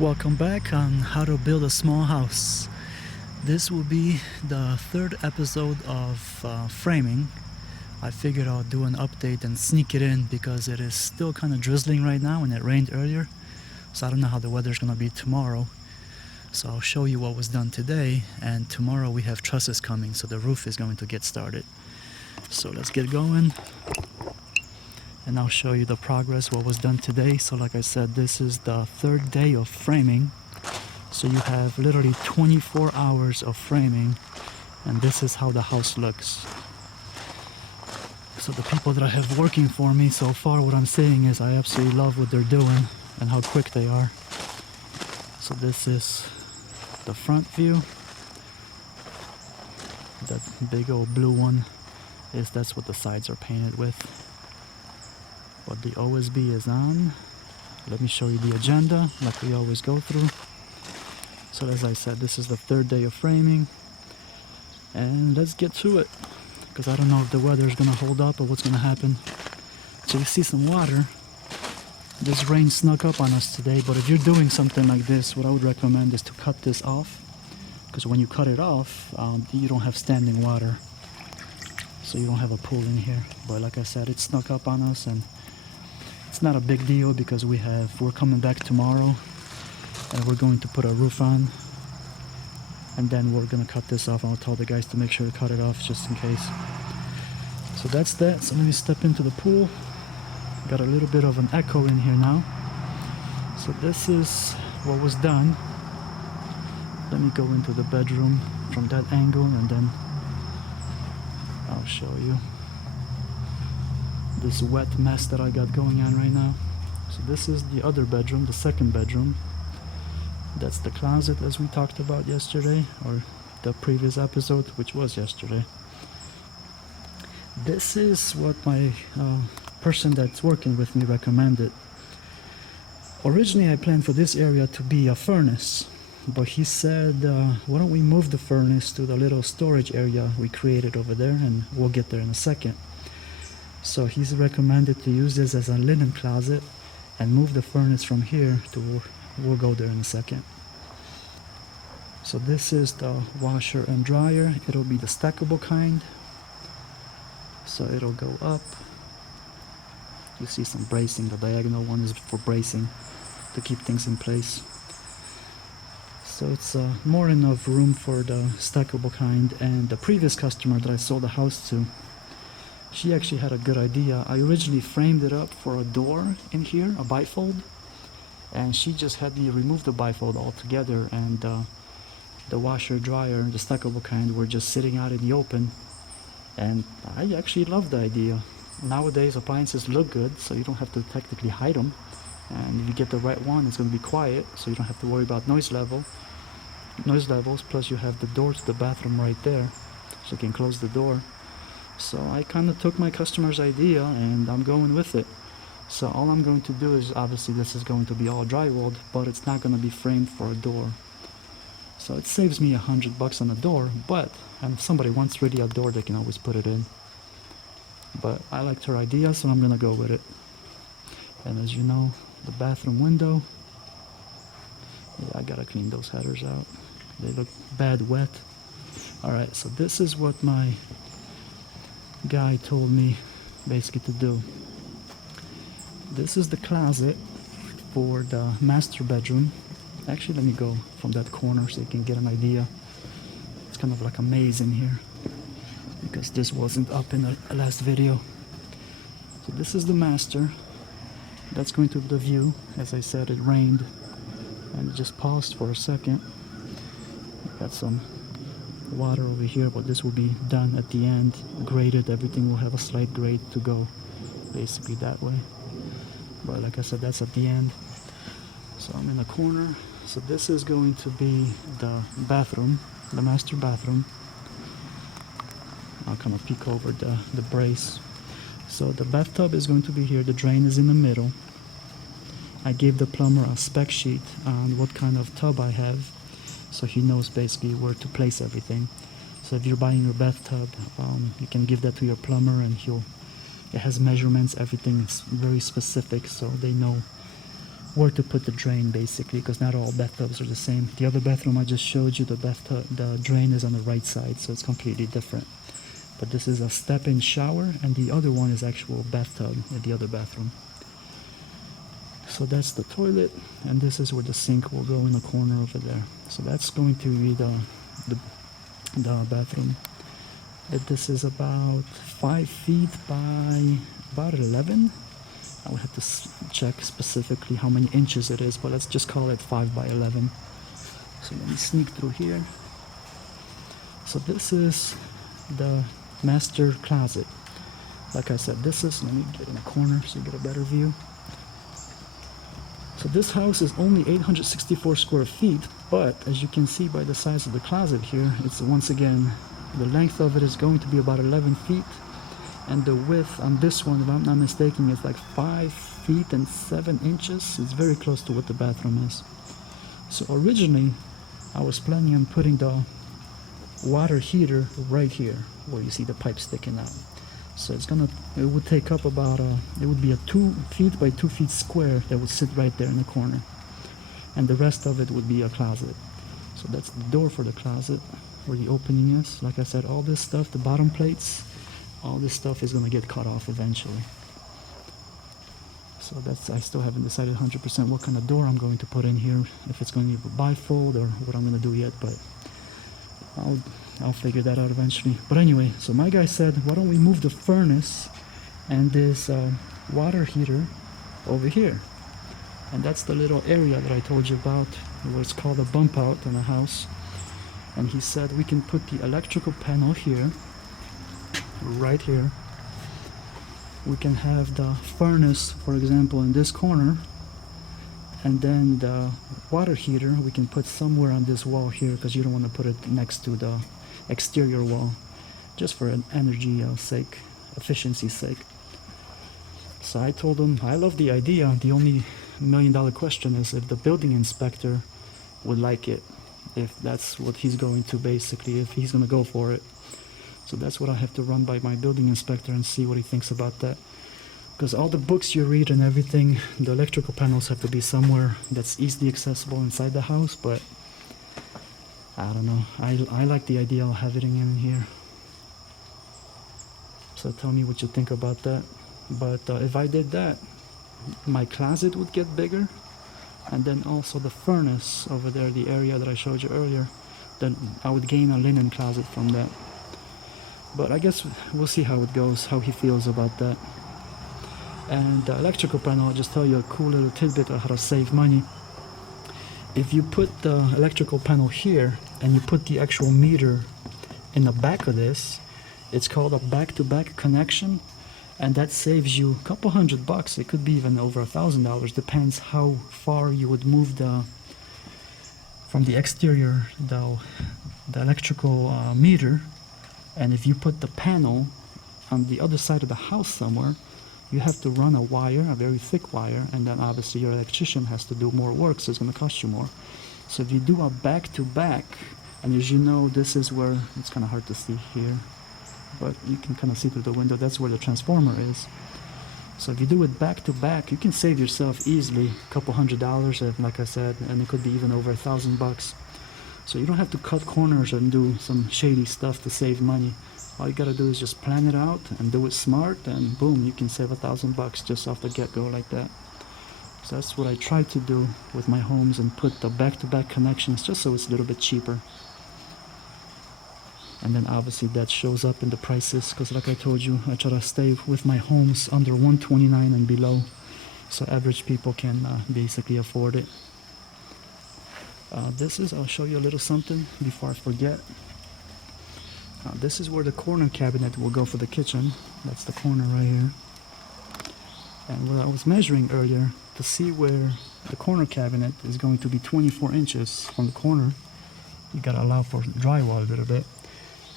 Welcome back on how to build a small house. This will be the third episode of framing. I figured I'll do an update and sneak it in because it is still kind of drizzling right now and it rained earlier. So I don't know how the weather's going to be tomorrow. So I'll show you what was done today, and tomorrow we have trusses coming, so the roof is going to get started. So let's get going. And I'll show you the progress, what was done today. So like I said, this is the third day of framing. So you have literally 24 hours of framing, and this is how the house looks. So the people that I have working for me so far, what I'm saying is I absolutely love what they're doing and how quick they are. So this is the front view. That big old blue one that's what the sides are painted with. But the OSB is on. Let me show you the agenda like we always go through. So as I said, this is the third day of framing, and let's get to it because I don't know if the weather is going to hold up or what's going to happen. So you see some water. This rain snuck up on us today, but if you're doing something like this, what I would recommend is to cut this off, because when you cut it off, you don't have standing water, so you don't have a pool in here. But like I said, it snuck up on us, and it's not a big deal because we're coming back tomorrow and we're going to put a roof on, and then we're going to cut this off. I'll tell the guys to make sure to cut it off just in case. So that's that. So let me step into the pool. Got a little bit of an echo in here now. So this is what was done. Let me go into the bedroom from that angle and then I'll show you this wet mess that I got going on right now. So this is the other bedroom, the second bedroom. That's the closet as we talked about yesterday, or the previous episode, which was yesterday. This is what my person that's working with me recommended. Originally I planned for this area to be a furnace, but he said why don't we move the furnace to the little storage area we created over there, and we'll get there in a second. So he's recommended to use this as a linen closet and move the furnace from here to, we'll go there in a second. So this is the washer and dryer. It'll be the stackable kind, so it'll go up. You see some bracing. The diagonal one is for bracing to keep things in place. So it's more enough room for the stackable kind. And the previous customer that I sold the house to, she actually had a good idea. I originally framed it up for a door in here, a bifold, and she just had me remove the bifold altogether, and the washer, dryer, the stackable kind were just sitting out in the open, and I actually love the idea. Nowadays appliances look good, so you don't have to technically hide them, and if you get the right one, it's going to be quiet, so you don't have to worry about noise levels. Plus you have the door to the bathroom right there, so you can close the door. So I kind of took my customer's idea and I'm going with it. So all I'm going to do is, obviously this is going to be all drywalled, but it's not going to be framed for a door. So it saves me $100 on a door, but if somebody wants really a door, they can always put it in. But I liked her idea, so I'm gonna go with it. And as you know, the bathroom window, yeah, I gotta clean those headers out. They look bad wet. Alright, so this is what my guy told me basically to do. This is the closet for the master bedroom. Actually, let me go from that corner so you can get an idea. It's kind of like a maze in here, because this wasn't up in the last video. So this is the master. That's going to be the view. As I said, it rained and it just paused for a second. Got some water over here, but this will be done at the end, graded. Everything will have a slight grade to go basically that way, but like I said, that's at the end. So I'm in the corner. So this is going to be the bathroom, the master bathroom. I'll kind of peek over the brace. So the bathtub is going to be here. The drain is in the middle. I gave the plumber a spec sheet on what kind of tub I have, so he knows basically where to place everything. So if you're buying your bathtub, you can give that to your plumber, and it has measurements, everything is very specific, so they know where to put the drain basically, because not all bathtubs are the same. The other bathroom I just showed you, the drain is on the right side, so it's completely different. But this is a step-in shower, and the other one is actual bathtub in the other bathroom. So that's the toilet, and this is where the sink will go in the corner over there. So that's going to be the bathroom. This is about 5 feet by about 11. I would have to check specifically how many inches it is, but let's just call it 5 by 11. So let me sneak through here. So this is the master closet. Like I said, this is, let me get in a corner so you get a better view. So this house is only 864 square feet, but as you can see by the size of the closet here, it's once again, the length of it is going to be about 11 feet. And the width on this one, if I'm not mistaken, is like 5 feet and 7 inches. It's very close to what the bathroom is. So originally, I was planning on putting the water heater right here, where you see the pipe sticking out. So it would take up about it would be a 2 feet by 2 feet square that would sit right there in the corner. And the rest of it would be a closet. So that's the door for the closet, where the opening is. Like I said, all this stuff, the bottom plates, all this stuff is going to get cut off eventually. So I still haven't decided 100% what kind of door I'm going to put in here, if it's going to be a bifold or what I'm going to do yet, but I'll figure that out eventually. But anyway, so my guy said, why don't we move the furnace and this water heater over here? And that's the little area that I told you about, where it's called a bump out in the house. And he said we can put the electrical panel here, right here. We can have the furnace, for example, in this corner, and then the water heater we can put somewhere on this wall here, because you don't want to put it next to the exterior wall, just for an energy sake, efficiency's sake. So I told him I love the idea. The only $1,000,000 question is if the building inspector would like it, if that's what he's going to, basically, if he's going to go for it. So that's what I have to run by my building inspector and see what he thinks about that. Because all the books you read and everything, the electrical panels have to be somewhere that's easily accessible inside the house, but I don't know. I like the idea of having it in here. So tell me what you think about that. But if I did that, my closet would get bigger, and then also the furnace over there, the area that I showed you earlier, then I would gain a linen closet from that. But I guess we'll see how it goes, how he feels about that. And the electrical panel, I'll just tell you a cool little tidbit of how to save money. If you put the electrical panel here and you put the actual meter in the back of this, it's called a back-to-back connection, and that saves you a couple $100. It could be even over $1,000. Depends how far you would move from the exterior the electrical meter. And if you put the panel on the other side of the house somewhere, you have to run a wire, a very thick wire, and then obviously your electrician has to do more work, so it's going to cost you more. So if you do a back-to-back, and as you know, this is where, it's kind of hard to see here, but you can kind of see through the window, that's where the transformer is. So if you do it back-to-back, you can save yourself easily a couple $100, like I said, and it could be even over $1,000. So you don't have to cut corners and do some shady stuff to save money. All you gotta do is just plan it out and do it smart, and boom, you can save $1,000 just off the get-go like that. So that's what I try to do with my homes, and put the back-to-back connections just so it's a little bit cheaper. And then obviously that shows up in the prices, because like I told you, I try to stay with my homes under $129 and below, so average people can basically afford it. I'll show you a little something before I forget. This is where the corner cabinet will go for the kitchen. That's the corner right here. And what I was measuring earlier to see where the corner cabinet is going to be 24 inches from the corner, you gotta allow for drywall a little bit.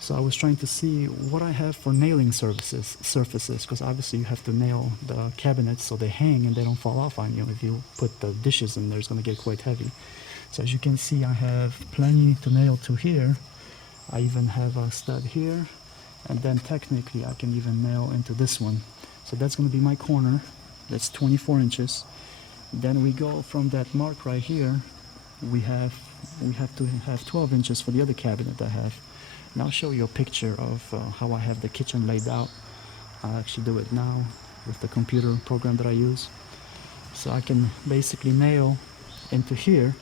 So I was trying to see what I have for nailing surfaces, because obviously you have to nail the cabinets so they hang and they don't fall off on you. If you put the dishes in there, it's going to get quite heavy. So as you can see, I have plenty to nail to here. I even have a stud here, and then technically I can even nail into this one. So that's going to be my corner. That's 24 inches. Then we go from that mark right here. We have to have 12 inches for the other cabinet I have. And I'll show you a picture of how I have the kitchen laid out. I'll actually do it now with the computer program that I use. So I can basically nail into here.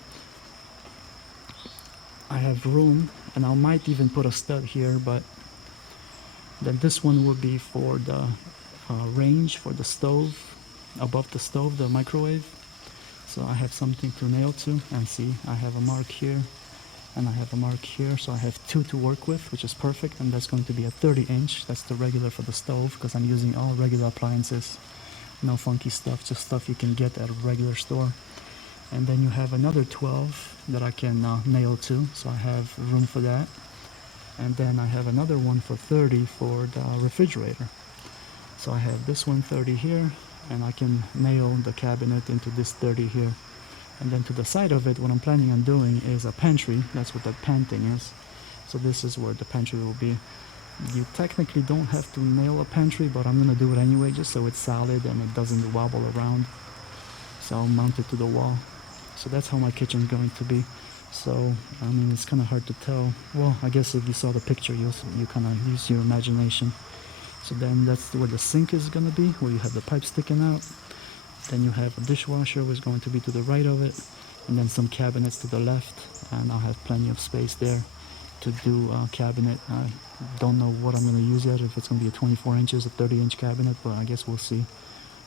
I have room, and I might even put a stud here, but then this one will be for the range for the stove, above the stove, the microwave. So I have something to nail to, and see, I have a mark here, and I have a mark here, so I have two to work with, which is perfect. And that's going to be a 30 inch. That's the regular for the stove, because I'm using all regular appliances, no funky stuff, just stuff you can get at a regular store. And then you have another 12 that I can nail to, so I have room for that. And then I have another one for 30 for the refrigerator. So I have this one 30 here, and I can nail the cabinet into this 30 here. And then to the side of it, what I'm planning on doing is a pantry. That's what that pan thing is. So this is where the pantry will be. You technically don't have to nail a pantry, but I'm gonna do it anyway, just so it's solid and it doesn't wobble around. So I'll mount it to the wall. So that's how my kitchen's going to be. So, I mean, it's kind of hard to tell. Well, I guess if you saw the picture, you kind of use your imagination. So then that's where the sink is going to be, where you have the pipe sticking out. Then you have a dishwasher, which is going to be to the right of it. And then some cabinets to the left. And I'll have plenty of space there to do a cabinet. I don't know what I'm going to use yet, if it's going to be a 24 inches, a 30 inch cabinet, but I guess we'll see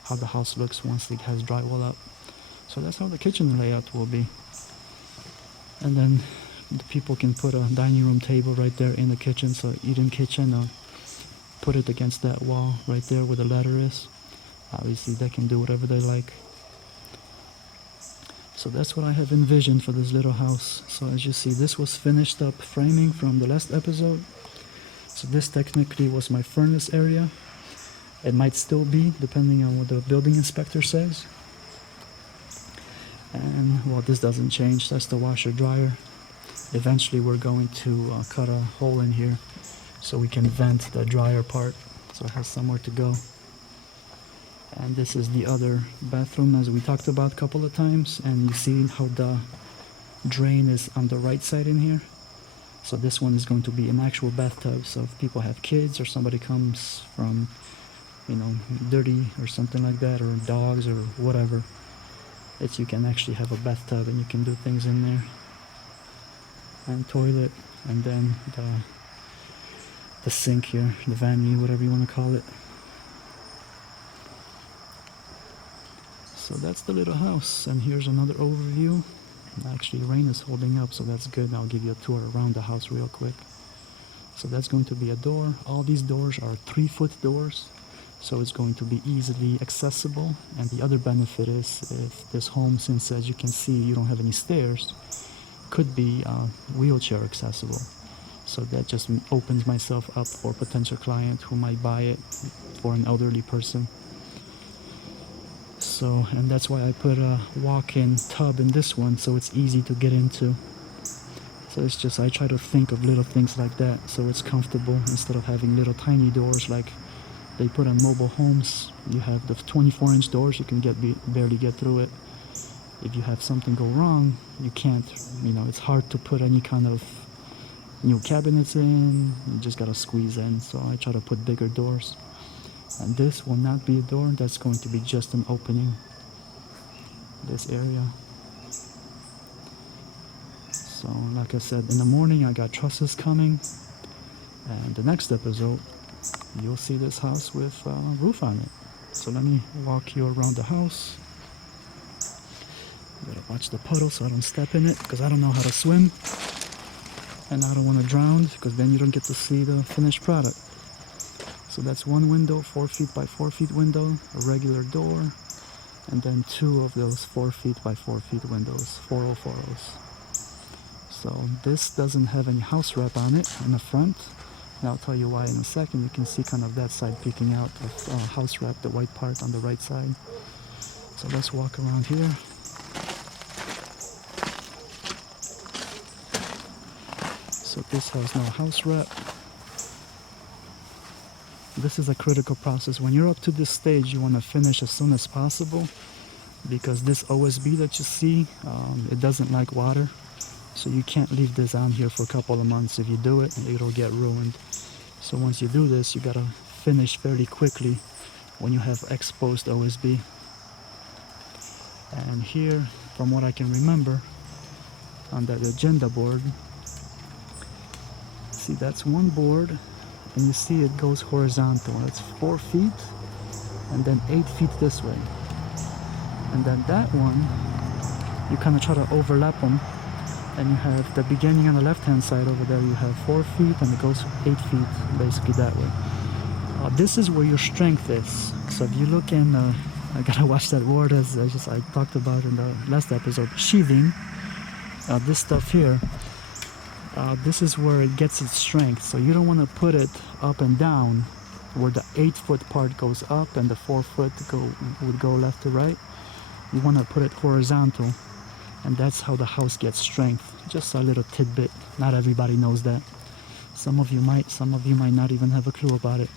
how the house looks once it has drywall up. So that's how the kitchen layout will be. And then the people can put a dining room table right there in the kitchen, so eat-in kitchen, or put it against that wall right there where the ladder is. Obviously they can do whatever they like. So that's what I have envisioned for this little house. So as you see, this was finished up framing from the last episode. So this technically was my furnace area. It might still be, depending on what the building inspector says. And well, this doesn't change. That's the washer dryer. Eventually we're going to cut a hole in here so we can vent the dryer part, so it has somewhere to go. And this is the other bathroom, as we talked about a couple of times, and you see how the drain is on the right side in here. So this one is going to be an actual bathtub, so if people have kids or somebody comes from, you know, dirty or something like that, or dogs or whatever, you can actually have a bathtub and you can do things in there. And toilet, and then the sink here, the vanity, whatever you want to call it. So that's the little house, and here's another overview. Actually, rain is holding up, so that's good. I'll give you a tour around the house real quick. So that's going to be a door. All these doors are 3-foot doors, so it's going to be easily accessible. And the other benefit is, if this home, since as you can see you don't have any stairs, could be wheelchair accessible. So that just opens myself up for a potential client who might buy it for an elderly person. So, and that's why I put a walk-in tub in this one, so it's easy to get into. So it's just, I try to think of little things like that, so it's comfortable, instead of having little tiny doors like they put on mobile homes. You have the 24-inch doors, you can barely get through it. If you have something go wrong, you can't, you know, it's hard to put any kind of new cabinets in, you just gotta squeeze in. So I try to put bigger doors. And this will not be a door, that's going to be just an opening, this area. So like I said, in the morning I got trusses coming, and the next episode you'll see this house with a roof on it. So let me walk you around the house. You gotta watch the puddle so I don't step in it, because I don't know how to swim, and I don't want to drown, because then you don't get to see the finished product. So that's one window, 4 feet by 4 feet window, a regular door, and then two of those 4 feet by 4 feet windows, 4040s. So this doesn't have any house wrap on it in the front, and I'll tell you why in a second. You can see kind of that side peeking out of house wrap, the white part on the right side. So let's walk around here. So this has no house wrap. This is a critical process. When you're up to this stage, you want to finish as soon as possible, because this OSB that you see, it doesn't like water, so you can't leave this on here for a couple of months. If you do it, it'll get ruined. So once you do this, you gotta finish fairly quickly when you have exposed OSB. And here, from what I can remember, on that agenda board, see, that's one board, and you see it goes horizontal. It's 4 feet and then 8 feet this way. And then that one, you kind of try to overlap them, and you have the beginning on the left hand side over there, you have 4 feet and it goes 8 feet, basically that way. This is where your strength is. So if you look in, I gotta watch that word, as I talked about in the last episode, sheathing. This stuff here, this is where it gets its strength. So you don't want to put it up and down, where the 8-foot part goes up and the 4-foot would go left to right. You want to put it horizontal, and that's how the house gets strength. Just a little tidbit. Not everybody knows that. Some of you might not even have a clue about it.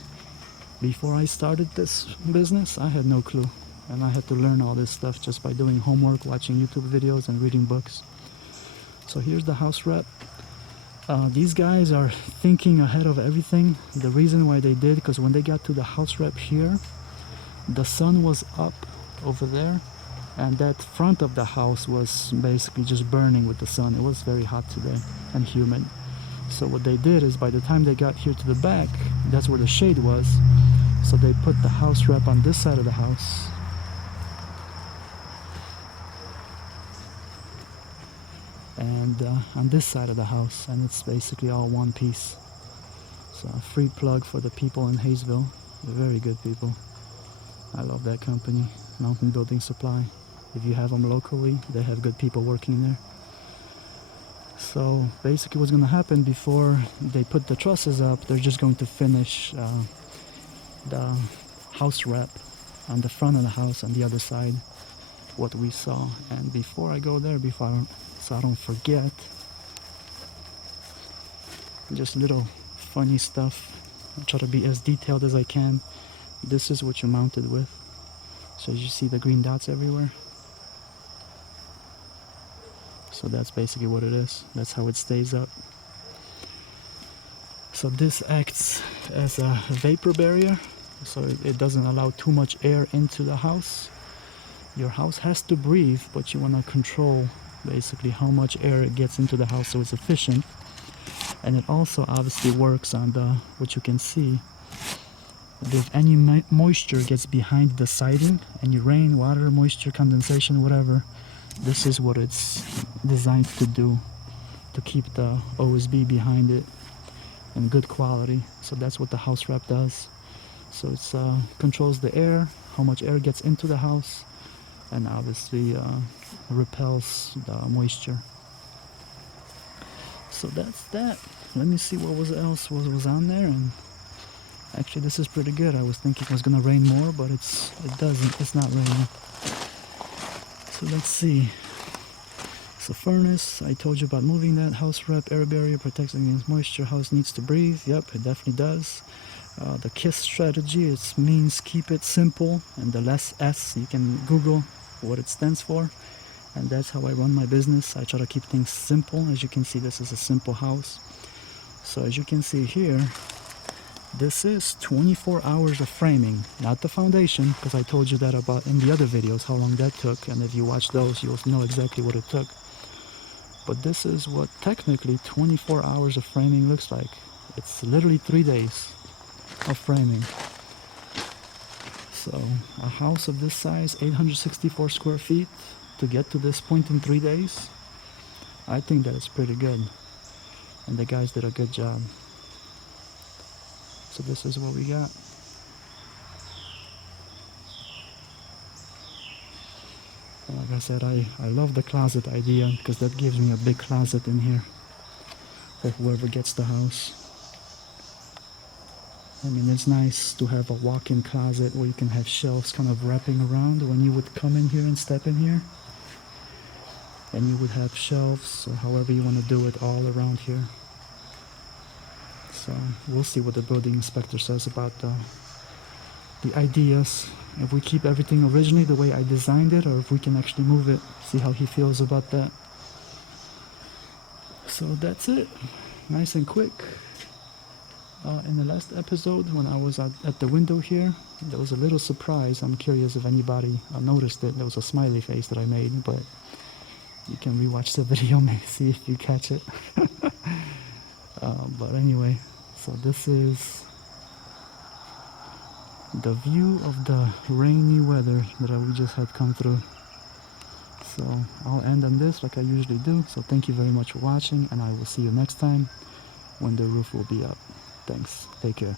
Before I started this business, I had no clue, and I had to learn all this stuff just by doing homework, watching YouTube videos, and reading books. So here's the house rep. These guys are thinking ahead of everything. The reason why they did, because when they got to the house rep here, the sun was up over there, and that front of the house was basically just burning with the sun. It was very hot today and humid. So what they did is, by the time they got here to the back, that's where the shade was. So they put the house rep on this side of the house. And on this side of the house, and it's basically all one piece. So a free plug for the people in Hayesville. They're very good people. I love that company, Mountain Building Supply. If you have them locally, they have good people working there. So basically what's going to happen, before they put the trusses up, they're just going to finish the house wrap on the front of the house on the other side, what we saw. And before I go there, so I don't forget, just little funny stuff. I try to be as detailed as I can. This is what you mount it with. So as you see the green dots everywhere. So that's basically what it is. That's how it stays up. So this acts as a vapor barrier, so it doesn't allow too much air into the house. Your house has to breathe, but you want to control basically how much air it gets into the house so it's efficient. And it also obviously works on what you can see. If any moisture gets behind the siding, any rain, water, moisture, condensation, whatever, this is what it's designed to do, to keep the OSB behind it in good quality. So that's what the house wrap does. So it controls the air, how much air gets into the house, and obviously repels the moisture. So that's that. Let me see what else was on there. And actually, this is pretty good. I was thinking it was gonna rain more, but it doesn't. It's not raining. So let's see. So furnace, I told you about moving that. House wrap, air barrier, protects against moisture. House needs to breathe. Yep, it definitely does. The KISS strategy, it means keep it simple, and the less S, you can Google what it stands for. And that's how I run my business. I try to keep things simple. As you can see, this is a simple house. So as you can see here, this is 24 hours of framing, not the foundation, because I told you that about in the other videos, how long that took. And if you watch those, you'll know exactly what it took. But this is what technically 24 hours of framing looks like. It's literally 3 days of framing. So a house of this size, 864 square feet, to get to this point in 3 days, I think that is pretty good. And the guys did a good job. So this is what we got. And like I said, I love the closet idea, because that gives me a big closet in here for whoever gets the house. I mean, it's nice to have a walk-in closet where you can have shelves kind of wrapping around when you would come in here and step in here. And you would have shelves, or however you want to do it, all around here. So we'll see what the building inspector says about the ideas if we keep everything originally the way I designed it, or if we can actually move it, see how he feels about that. So that's it, nice and quick. In the last episode, when I was at the window here, there was a little surprise. I'm curious if anybody noticed it. There was a smiley face that I made, but you can rewatch the video, maybe see if you catch it. But anyway, so this is the view of the rainy weather that we just had come through. So I'll end on this like I usually do. So thank you very much for watching, and I will see you next time when the roof will be up. Thanks. Take care.